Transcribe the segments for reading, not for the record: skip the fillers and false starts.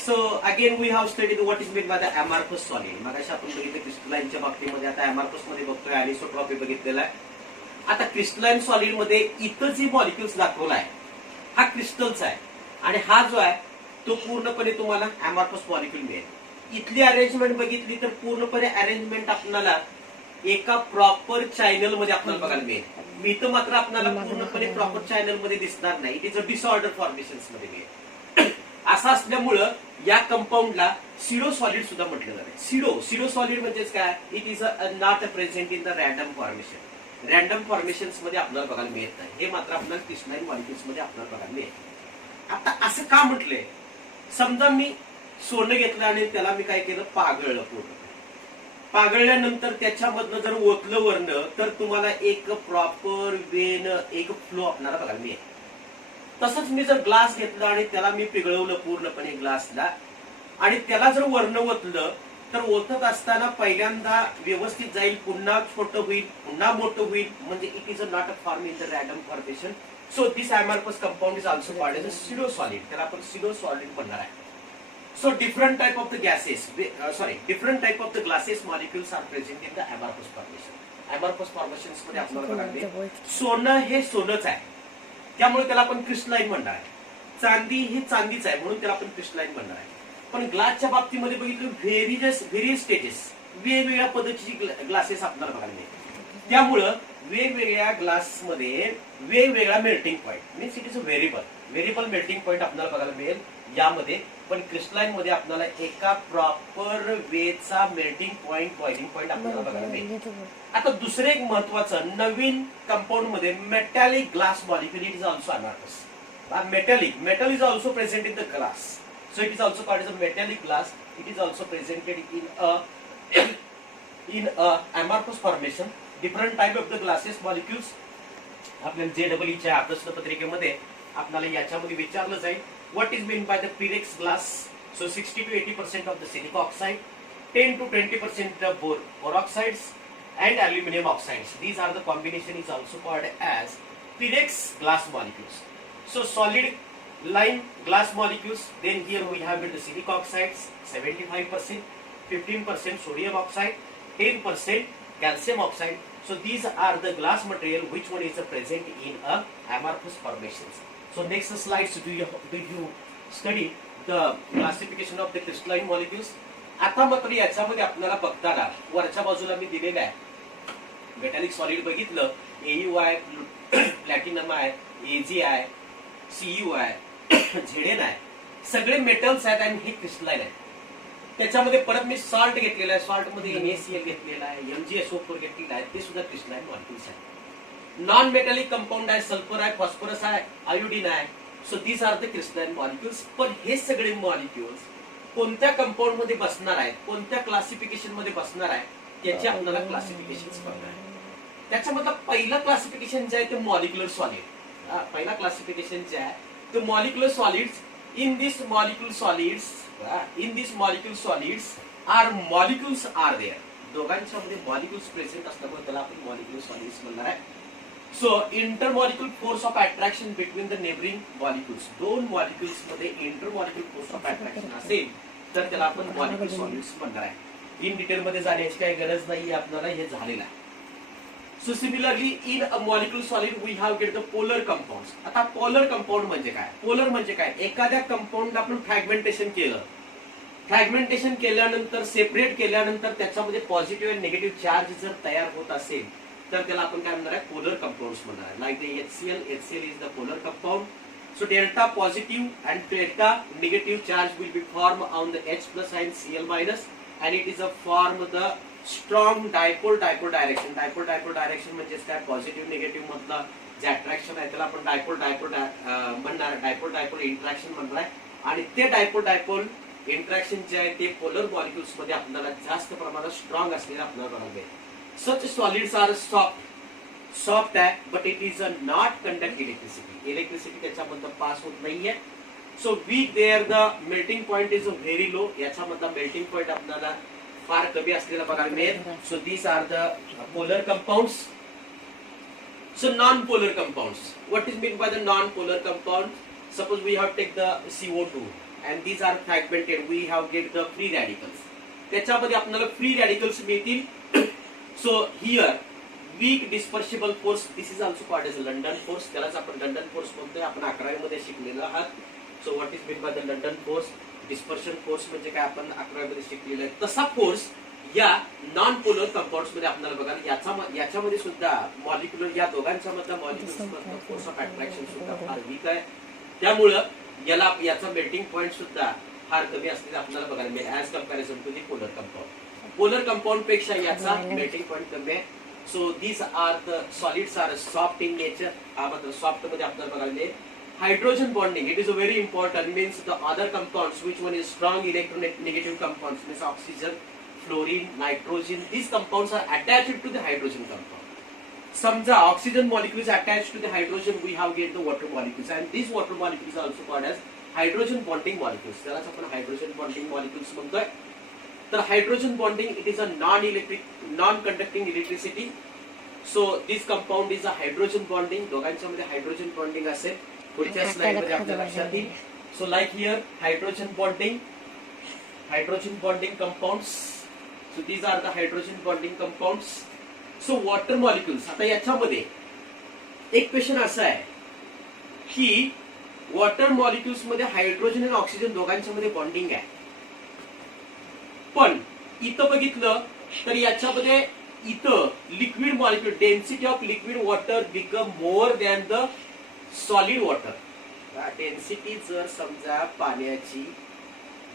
So again we have studied what is meant by the amorphous solid. मगाशी आपण बघितलं क्रिस्टलाइनच्या बाबतीमध्ये, आता amorphous मध्ये बघतोय अनिसोट्रॉपी बघितलेला आहे. आता क्रिस्टलाइन सॉलिड मध्ये इथं जे मॉलिक्युल्स दाखवला आहे हा क्रिस्टल्स आहे आणि हा जो आहे तो पूर्णपणे तुम्हाला amorphous मॉलिक्युल मिळेल. इथली अरेंजमेंट बघितली तर पूर्णपणे अरेंजमेंट आपल्याला एका प्रॉपर चॅनल मध्ये आपल्याला बघायला मिळेल. मी तर मात्र आपल्याला पूर्णपणे प्रॉपर चॅनल मध्ये दिसणार नाही, it is a disorder formations मध्ये मिळेल. असं असल्यामुळं या कंपाऊंडला सिडो सॉलिड सुद्धा म्हटलं जातं. सिडो सॉलिड म्हणजेच काय, it is not present in the random formation. Random formations मध्ये आपल्याला बघायला मिळत नाही, हे मात्र आपल्याला क्रिस्टलाइन मॉलिक्युल्स मध्ये आपल्याला बघायला मिळेल. आता असं का म्हटलंय, समजा मी सोनं घेतलं आणि त्याला मी काय केलं, पागळलं. पूर्ण पागळल्यानंतर त्याच्यामधनं जर ओतलं वर्ण तर तुम्हाला एक प्रॉपर वेन, एक फ्लो आपल्याला बघायला मिळेल. तसंच मी जर ग्लास घेतला आणि त्याला मी पिघळवलं पूर्णपणे ग्लासला आणि त्याला जर वर्ण ओतलं तर ओतत असताना पहिल्यांदा व्यवस्थित जाईल, पुन्हा छोटं होईल, पुन्हा मोठं होईल, म्हणजे it is a not a form in the random formation. So this amorphous compound is also called as a सिडो solid. त्याला आपण सिडो सॉलिड म्हणणार आहे. So different type of the gases, different type of the gaseous molecules are present in the amorphous formation. Amorphous formations मध्ये आपल्याला बघायला सोनं हे सोनच आहे, त्यामुळे त्याला आपण क्रिस्टलाइन म्हणणार आहे. चांदी ही चांदीच आहे म्हणून त्याला आपण क्रिस्टलाइन म्हणणार आहे. पण ग्लासच्या बाबतीमध्ये बघितलं व्हेरियस स्टेजेस, वेगवेगळ्या पद्धतीची ग्लासेस आपल्याला बघायला मिळतील. त्यामुळं वेगवेगळ्या ग्लासमध्ये वेगवेगळा melting point, means it is a variable melting point आपल्याला बघायला मिळेल यामध्ये. पण क्रिस्टलाइन मध्ये आपल्याला एका प्रॉपर वेचा मेल्टिंग पॉईंट, बॉइलिंग पॉईंट आपल्याला बघायला मिळेल. आता दुसरं एक महत्वाचं नवीन कंपाऊंड मध्ये metallic glass molecule, it is also amorphous. Metal is also present in the glass, so it is also called as a metallic glass. It is also presented in a amorphous formation. Different type of the glasses molecules आपल्याला JEE च्या प्रश्नपत्रिकेमध्ये आपल्याला याच्यामध्ये विचारलं जाईल. What is meant by the Pyrex glass? So 60 to 80% of the silica oxide, 10 to 20% of boroxides and aluminum oxides. These are the combination is also called as Pyrex glass molecules. So solid line glass molecules. Then here we have the silica oxides 75%, 15% sodium oxide, 10% calcium oxide. So these are the glass material which one is present in a amorphous formations. So next slides, do you study the classification of the crystalline molecules? आता मात्र याच्यामध्ये आपल्याला बघताना वरच्या बाजूला मी दिलेलं आहे metallic solid बघितलं, AU आहे, प्लॅटिनम आहे, AG आहे, CU आहे, ZN आहे, सगळे मेटल्स आहेत आणि हे क्रिस्टलाइन आहे. त्याच्यामध्ये परत मी सॉल्ट घेतलेला आहे, सॉल्ट मध्ये NaCl घेतलेला आहे, MgSO4 घेतलेला आहे, ते सुद्धा क्रिस्टलाइन मॉलिक्युल्स आहेत. नॉन मेटॅलिक कंपाऊंड आहे, सल्फर आहे, फॉस्फरस आहे, आयोडीन आहे. So these are the crystalline molecules. पण हे सगळे मॉलिक्युल्स कोणत्या कंपाऊंड मध्ये बसणार आहेत, कोणत्या क्लासिफिकेशन मध्ये बसणार आहे, त्याचे आपल्याला क्लासिफिकेशन बघणार आहे. त्याच्यामधलं पहिलं क्लासिफिकेशन जे आहे ते मॉलिक्युलर सॉलिड. पहिला क्लासिफिकेशन जे आहे ते molecular solids. In this molecular solids are there. दोघांच्यामध्ये मॉलिक्युल्स प्रेझेंट असल्यामुळे त्याला आपण मॉलिक्युलर सॉलिड्स म्हणणार आहे. So intermolecular force of attraction between the neighbouring molecules, दोन मॉलिक्युल्स मध्ये इंटरमॉलिक्युलर फोर्स ऑफ अट्रॅक्शन असेल तर त्याला आपण मॉलिक्युलर सॉलिड्स म्हणणार आहे. इन डिटेल मध्ये जाण्याची काही गरज नाही, आपल्याला हे झालेलं आहे. So similarly in a molecular solid we have get the polar compounds. आता पोलर कंपाऊंड म्हणजे काय, पोलर म्हणजे काय, एखाद्या कंपाऊंड आपण फ्रॅगमेंटेशन केलं, फ्रॅगमेंटेशन केल्यानंतर सेपरेट केल्यानंतर त्याच्यामध्ये पॉझिटिव्ह आणि निगेटिव्ह चार्ज जर तयार होत असेल तर त्याला आपण काय म्हणणार आहे, पोलर कंपाऊंड्स म्हणणार आहे. Like the HCl is the polar compound. So delta positive and delta negative charge will B form on the H+ and Cl- and it is a form the strong dipole direction. Dipole direction म्हणजे काय, positive negative मधलं जे attraction आहे त्याला आपण dipole म्हणणार, dipole interaction म्हणणार आहे. आणि ते डायपोल इंटरॅक्शन जे आहे ते पोलर मॉलिक्युल्स मध्ये आपल्याला जास्त प्रमाणात स्ट्रॉंग असलेलं आपल्याला बघायला मिळेल. सच सॉलिड्स आर सॉफ्ट आहे, but it is not conduct electricity त्याच्यामधनं पास होत नाहीये. So weak there the melting point is very low. याच्यामधला मेल्टिंग पॉइंट आपल्याला फार कमी असलेला बघायला मिळेल. So these are the polar compounds. So non polar compounds. What is mean by the non polar compound? Suppose we have take the CO2. And these are fragmented. We have get the free radicals. त्याच्यामध्ये आपल्याला free radicals मिळतील. So here weak dispersible force, this is also called as London force. त्यालाच आपण London force म्हणतोय. आपण 11वी मध्ये शिकलेलो आहात. So what is mean by the London force? Dispersion force म्हणजे काय आपण 11वी मध्ये शिकलेलो आहे. तसा फोर्स या नॉन पोलर कंपाऊंड्स मध्ये आपल्याला बघा, याच्यामध्ये सुद्धा मॉलिक्युलर, या दोघांच्या मधला मॉलिक्युल्स मधला फोर्स ऑफ अट्रॅक्शन सुद्धा फार वीक आहे. त्यामुळं याचा मेल्टिंग पॉईंट सुद्धा फार कमी असलेला आपल्याला बघायला मिळेल as comparison to the polar compound. Polar compound पेक्षा याचा मेल्टिंग पॉईंट कमी आहे. So these are the solids are soft in nature. हा मात्र सॉफ्ट मध्ये आपल्याला बघायला मिळेल. Hydrogen bonding, it is a very important, means the other compounds, which one is strong electronegative compounds, means oxygen, fluorine, nitrogen, these compounds are attached to the hydrogen compound. Samja oxygen molecule is attached to the hydrogen, we have get the water molecules, and these water molecules are also called as hydrogen bonding molecules. त्यालाच आपण hydrogen bonding molecules म्हणतोय. तर hydrogen bonding, it is a non-conducting electricity. So this compound is a hydrogen bonding. दोघांच्या मध्ये hydrogen bonding असेल. पुढच्या slide मध्ये आपल्या लक्षात येईल. So like here hydrogen bonding compounds. So these are the hydrogen bonding compounds. So water molecules. आता याच्यामध्ये एक क्वेश्चन असा आहे की वॉटर मॉलिक्युल्स मध्ये हायड्रोजन आणि ऑक्सिजन दोघांच्या मध्ये बॉन्डिंग आहे, पण इथं बघितलं तर याच्यामध्ये इथं liquid molecule, density of liquid water become more than the solid water. Density जर समजा पाण्याची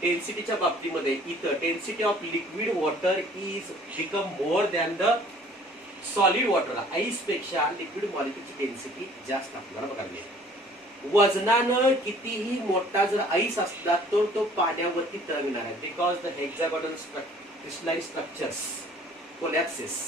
डेन्सिटीच्या बाबतीमध्ये इथं density of liquid water is become more than the solid water. Ice पेक्षा लिक्विड मॉलिक्युलची डेन्सिटी जास्त आपल्याला बघायला मिळेल. वजनानं कितीही मोठा जर आईस असला तर तो पाण्यावरती तरंगणार आहे. Because the hexagonal crystalline structures collapses.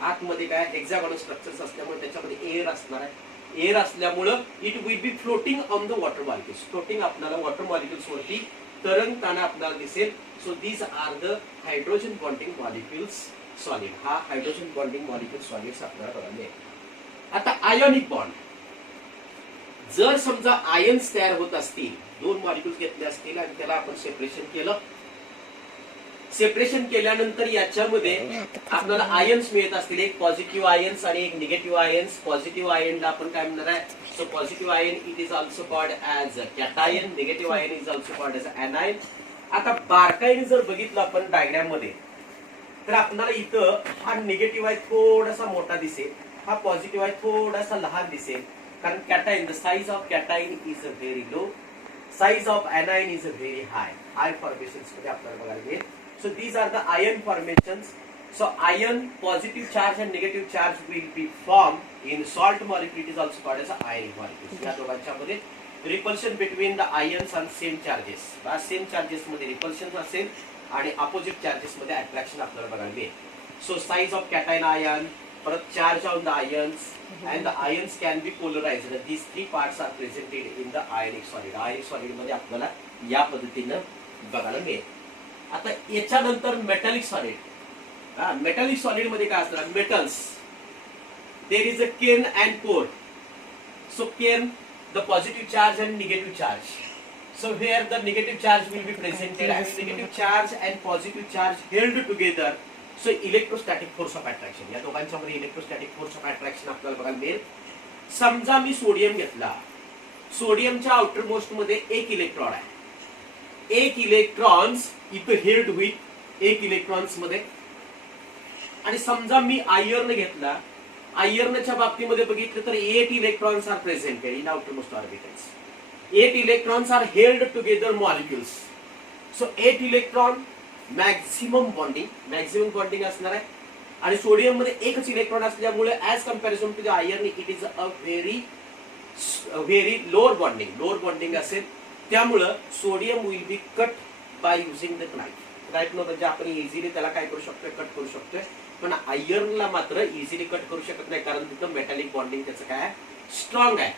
आतमध्ये काय हेक्सागोनल स्ट्रक्चर्स असल्यामुळे त्याच्यामध्ये एअर असणार आहे. एअर असल्यामुळं it will be floating on the water molecules. Floating आपल्याला वॉटर मॉलिक्युल्स वरती तरंगताना आपल्याला दिसेल. So these are the hydrogen bonding molecules solid. हा हायड्रोजन बॉन्डिंग मॉलिक्युल सॉलिड्स आपल्याला बघायला मिळेल. आता आयोनिक बॉन्ड, जर समजा आयन्स तयार होत असतील, दोन मॉलिक्युल्स घेतले असतील आणि त्याला आपण सेपरेशन केलं, सेपरेशन केल्यानंतर याच्यामध्ये आपल्याला आयन्स मिळत असतील. एक पॉझिटिव्ह आयन्स आणि एक निगेटिव्ह आयन्स. पॉझिटिव्ह आयनला आपण काय म्हणणार आहे? So positive ion it is also called as cation. Negative ion is also called as अनायन. आता बारकाईने जर बघितलं आपण डायग्राम मध्ये तर आपल्याला इथं हा निगेटिव्ह आहे थोडासा मोठा दिसेल, हा पॉझिटिव्ह आहे थोडासा लहान दिसेल. कारण cation, the size of cation is very low, size of अनायन is very high. High formations मध्ये आपल्याला बघायला मिळेल. So these are the ion formations. So ion, positive charge and negative charge will be formed in salt molecule. It is also called as ionic molecules. या दोघांच्या मध्ये repulsion between the ions and same charges. Same charges मध्ये repulsion असेल आणि opposite charges मध्ये attraction आपल्याला बघायला मिळेल. So size of cation ion, परत charge on the ions, and the ions can be polarized. These three parts are presented in the ionic solid. ionic solid मध्ये आपल्याला या पद्धतीनं बघायला मिळेल. आता याच्यानंतर मेटॅलिक सॉलिड. मेटॅलिक सॉलिड मध्ये काय असणार? Metals. There is a kernel and core. So kernel, the positive charge and negative charge. So here the negative charge will be presented and negative charge and positive charge held together. So electrostatic force of attraction. या दोघांच्या मध्ये electrostatic force of attraction आपल्याला बघायला मिळेल. समजा मी sodium घेतला, सोडियमच्या outer most मध्ये एक इलेक्ट्रॉन आहे. एक इलेक्ट्रॉन्स इथं हेल्ड होईल एक इलेक्ट्रॉन्स मध्ये. आणि समजा मी आयर्न घेतला, आयर्नच्या बाबतीमध्ये बघितलं तर 8 electrons are presented in outermost orbitals. 8 electrons are held together molecules. So 8 electron maximum bonding असणार आहे. आणि सोडियम मध्ये एकच इलेक्ट्रॉन असल्यामुळे as comparison to the iron it is a very lower bonding असेल. त्यामुळं sodium will be cut by using the knife. Right no, म्हणजे आपण इझिली त्याला काय करू शकतोय? कट करू शकतोय. पण आयर्नला मात्र इझिली कट करू शकत नाही, कारण तिथं मेटॅलिक बॉन्डिंग त्याचं काय स्ट्रॉंग आहे.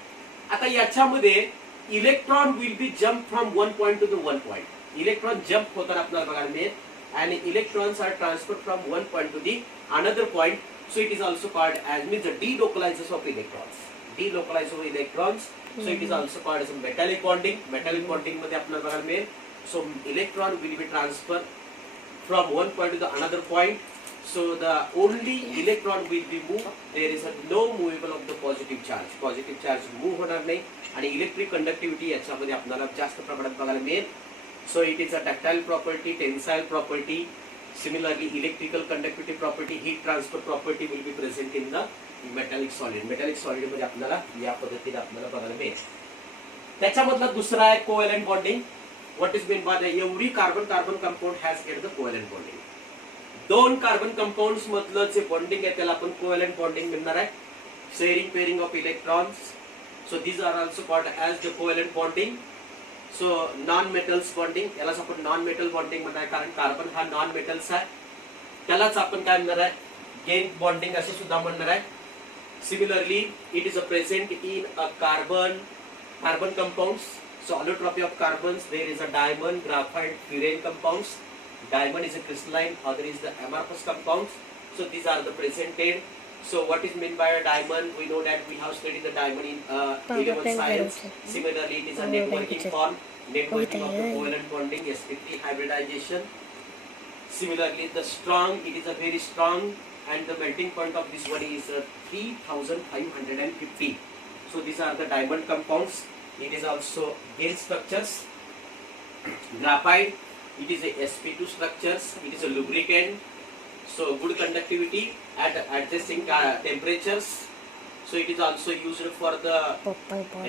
आता याच्यामध्ये electron will be jump from one point to the one point. Electron jump होताना आपल्याला बघायला मिळेल. आणि electrons are transfer from one point to the another point. So it is also called as means delocalisation of electrons. Delocalisation of electrons. So it is also called as metallic bonding. Metallic bonding मध्ये आपल्याला बघायला मिळेल So electron will be transferred from one point to the another point. So the only electron will be moved. There is a no movable of the positive charge. Positive charge move होणार नाही आणि electric conductivity याच्यामध्ये आपल्याला जास्त प्रमाणात बघायला मिळेल. So it is a ductile property, tensile property. Similarly, electrical conductivity property, heat transfer property will be present in the metallic solid. Metallic solid मध्ये आपल्याला या पद्धतीने आपल्याला बघायला मिळेल. त्याच्यामधला दुसरा आहे covalent bonding. What is meant by that? Every carbon compound has get the covalent bonding. दोन कार्बन कंपाउंड्स मधलं जे बॉन्डिंग आहे त्याला आपण कोव्हॅलेंट बॉन्डिंग म्हणणार आहे. Sharing pairing of electrons. So these are also called as the covalent bonding. So non metals bonding यालाच आपण नॉन मेटल बॉन्डिंग म्हणणार आहे कारण कार्बन हा नॉन मेटल्स आहे. त्यालाच आपण काय म्हणणार आहे गेन बॉन्डिंग असं सुद्धा म्हणणार आहे. Similarly it is a present in a carbon compounds. So allotropy of carbons, there is a diamond, graphite, fluorine compounds. Diamond is a crystalline, other is the amorphous compounds. So these are the presented. So what is meant by a diamond? We know that we have studied the diamond in 11th science. Similarly, it is a networking form, networking of the covalent bonding, sp3 hybridization. Similarly, the strong, it is a very strong, and the melting point of this one is 3550. So these are the diamond compounds. It is also gain structures. Graphite, it is a sp2 structures. It is a lubricant. So good conductivity at adjusting temperatures. So it is also used for the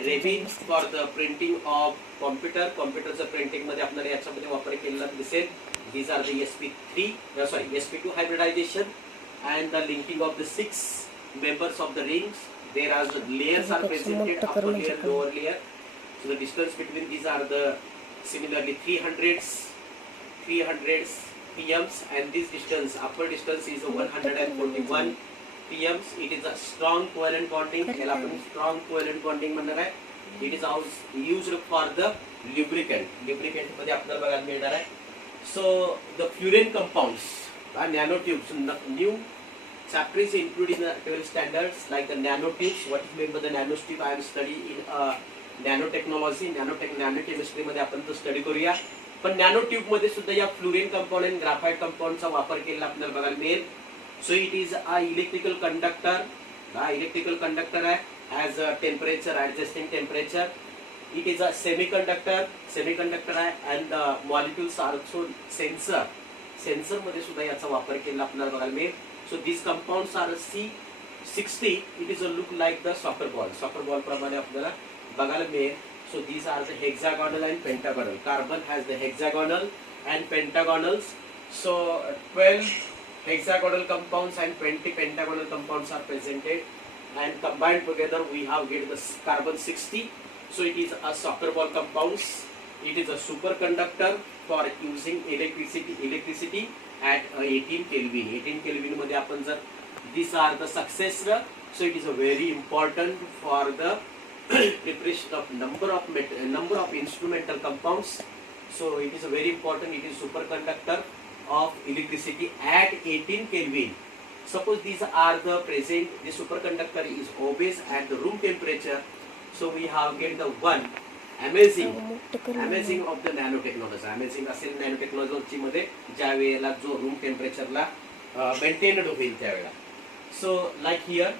resin, for the printing of computer. Computerचा printing मध्ये आपल्याला याच्यामध्ये वापर केलेला दिसेल. These are the sp2 hybridization and the linking of the 6 members of the rings. There are the layers are presented, upper layer, lower layer. So the distance between these are the similarly 300s pms, and this distance, upper distance is 141 pms. It is a strong covalent bonding. याला आपण strong covalent bonding म्हणणार आहे. It is also used for the lubricant. Lubricant मध्ये आपल्याला बघायला मिळणार आहे. So the fluorine compounds, nanotubes, new chapter is included in the 12 standards like the nanotubes. What is meant by the nanotube? I am studying in नॅनोटेक्नॉलॉजी, नॅनोकेमिस्ट्री मध्ये आपण तो study करूया. पण नॅनो ट्यूब मध्ये सुद्धा या फ्लोरीन कंपाऊंड आणि ग्राफाइट कंपाऊंडचा वापर केलेला आपल्याला बघायला मिळेल. So it is a electrical conductor. हा इलेक्ट्रिकल कंडक्टर आहे as a temperature, adjusting temperature. It is a semiconductor आहे and molecules are also sensor मध्ये सुद्धा याचा वापर केलेला आपल्याला बघायला मिळेल. So this compounds are C60. It is a look like the soccer ball प्रमाणे आपल्याला बघायला मिळेल. So these are the hexagonal and pentagonal. Carbon has the hexagonal and pentagonals. So 12 hexagonal compounds and 20 pentagonal compounds are presented, and combined together we have get the carbon 60. So it is a soccer ball compounds. It is a superconductor for using electricity at 18 Kelvin. 18 Kelvin मध्ये आपण जर these are the successor. So it is a very important for the preparation of number of instrumental compounds. So it is a very important. It is superconductor of electricity at 18 Kelvin. Suppose these are the present. The superconductor is always at the room temperature. So we have get the one amazing of the nanotechnology. Amazing असेल nanotechnology मध्ये ज्या वेळेला जो room temperature ला maintained होईल त्यावेळेला. So like here,